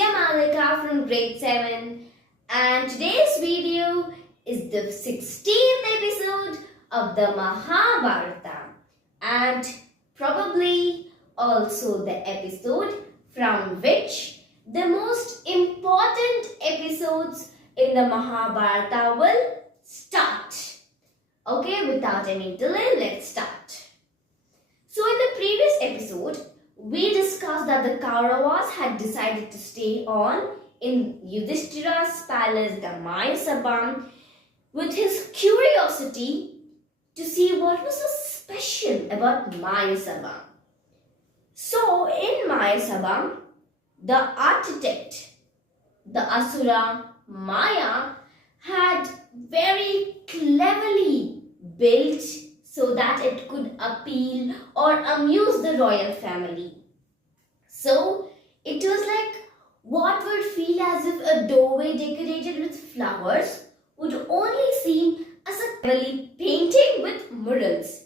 Nitya Malika from grade 7, and today's video is the 16th episode of the Mahabharata, and probably also the episode from which the most important episodes in the Mahabharata will start. Okay, without any delay, let's start. So in the previous episode, we discussed that the Kauravas had decided to stay on in Yudhishthira's palace, the Mayasabha, with his curiosity to see what was so special about Mayasabha. So in Mayasabha, the architect, the Asura Maya, had very cleverly built so that it could appeal or amuse the royal family. So it was like what would feel as if a doorway decorated with flowers would only seem as a cleverly painting with murals,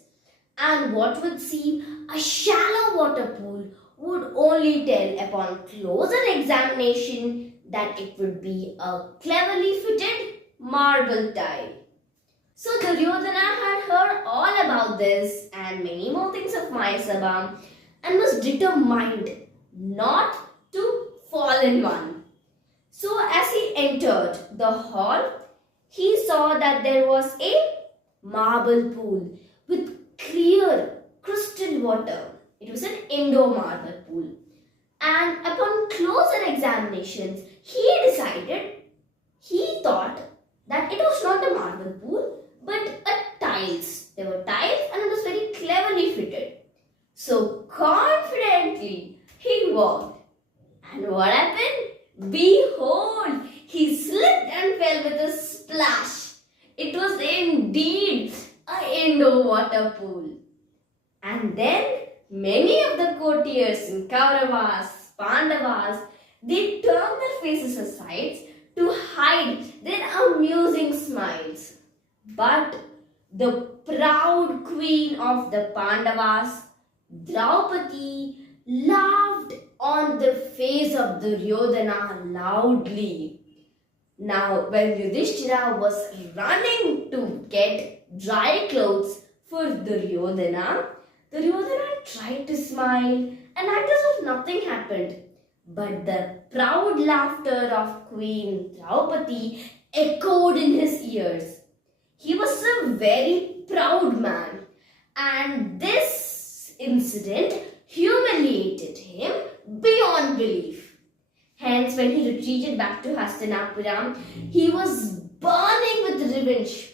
and what would seem a shallow water pool would only tell upon closer examination that it would be a cleverly fitted marble tile. So Duryodhana had heard all about this and many more things of Mayasabha and was determined not to fall in one. So as he entered the hall, he saw that there was a marble pool with clear crystal water. It was an indoor marble pool. And upon closer examinations, he thought that it was not a marble pool but a tiles. There were tiles and it was very cleverly fitted. So confidently he walked. And what happened? Behold, he slipped and fell with a splash. It was indeed an indoor water pool. And then many of the courtiers in Kauravas, Pandavas, they turned their faces aside to hide their amusing smiles. But the proud queen of the Pandavas, Draupadi, laughed on the face of Duryodhana loudly. Now, when Yudhishthira was running to get dry clothes for Duryodhana tried to smile and act as if nothing happened. But the proud laughter of Queen Draupadi echoed in his ears. He was a very proud man, and this incident humiliated him beyond belief. Hence, when he retreated back to Hastinapura, he was burning with revenge,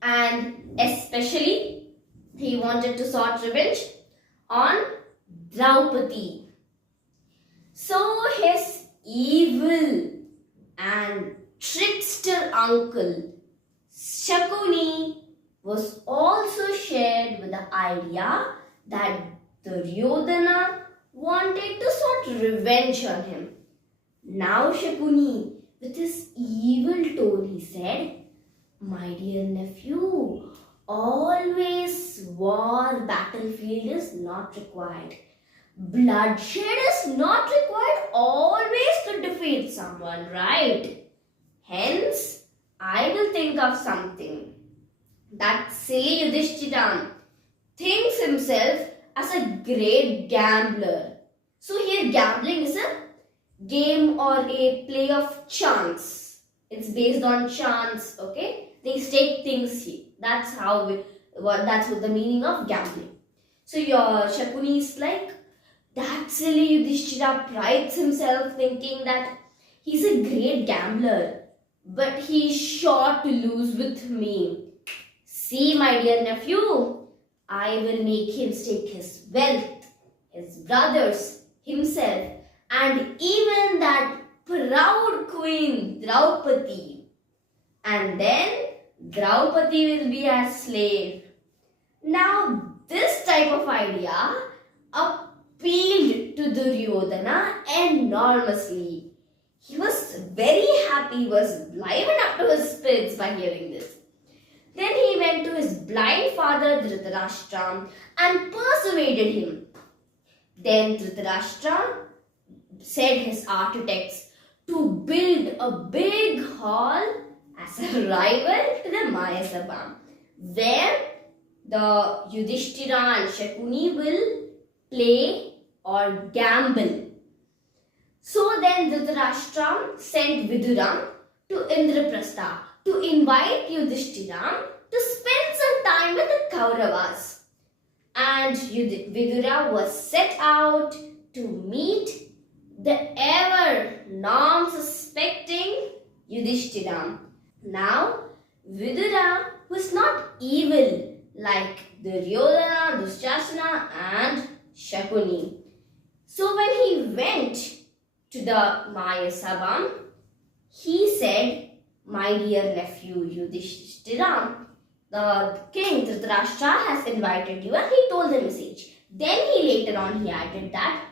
and especially he wanted to sought revenge on Draupadi. So his evil and trickster uncle Shakuni was also shared with the idea that Duryodhana wanted to sought revenge on him. Now Shakuni, with his evil tone, he said, "My dear nephew, always war battlefield is not required. Bloodshed is not required always to defeat someone, right? Hence, I will think of something. That silly Yudhishthira thinks himself as a great gambler." So here gambling is a game or a play of chance. It's based on chance, okay? They stake things here. That's what the meaning of gambling. So your Shakuni is like, that silly Yudhishthira prides himself thinking that he's a great gambler, but he's sure to lose with me. See, my dear nephew, I will make him stake his wealth, his brothers, himself, and even that proud queen Draupadi. And then Draupadi will be a slave. Now, this type of idea appealed to Duryodhana enormously. He was very happy, was livened up to his spirits by hearing this. Then he went to his blind father Dhritarashtra and persuaded him. Then said his architects to build a big hall as a rival to the Mayasabha, where the Yudhishthira and Shakuni will play or gamble. So then Dhritarashtra sent Vidura to Indraprastha to invite Yudhishthira to spend some time with the Kauravas. And Vidura was set out to meet the ever non-suspecting Yudhishthira. Now, Vidura was not evil like Duryodhana, Dushasana and Shakuni. So when he went to the Mayasabha, he said, "My dear nephew Yudhishthira, the king Dhritarashtra has invited you," and he told the message. Then later on he added that,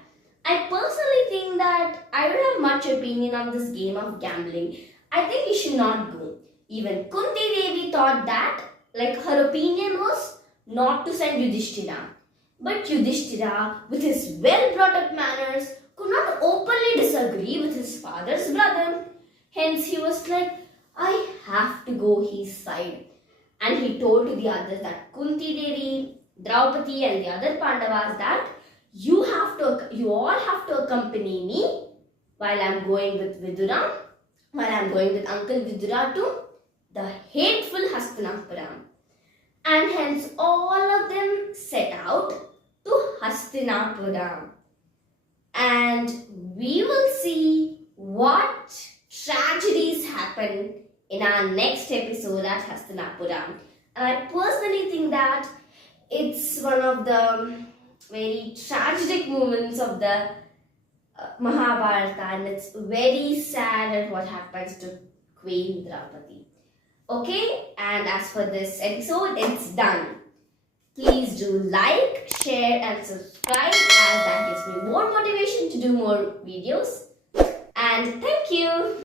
"I personally think that I don't have much opinion on this game of gambling. I think you should not go." Even Kunti Devi thought that, her opinion was not to send Yudhishthira. But Yudhishthira, with his well brought up manners, could not openly disagree with his father's brother. Hence he was like, "I have to go his side." And he told to the others, that Kunti Devi, Draupadi and the other Pandavas, that you all have to accompany me while I am going with Vidura, while I am going with Uncle Vidura to the hateful Hastinapura. And hence all of them set out to Hastinapura. And we will see what tragedies happen in our next episode at Hastinapura. And I personally think that it's one of the very tragic moments of the Mahabharata, and it's very sad at what happens to Queen Draupadi. Okay, and as for this episode, it's done. Please do like, share and subscribe, as that gives me more motivation to do more videos. And thank you.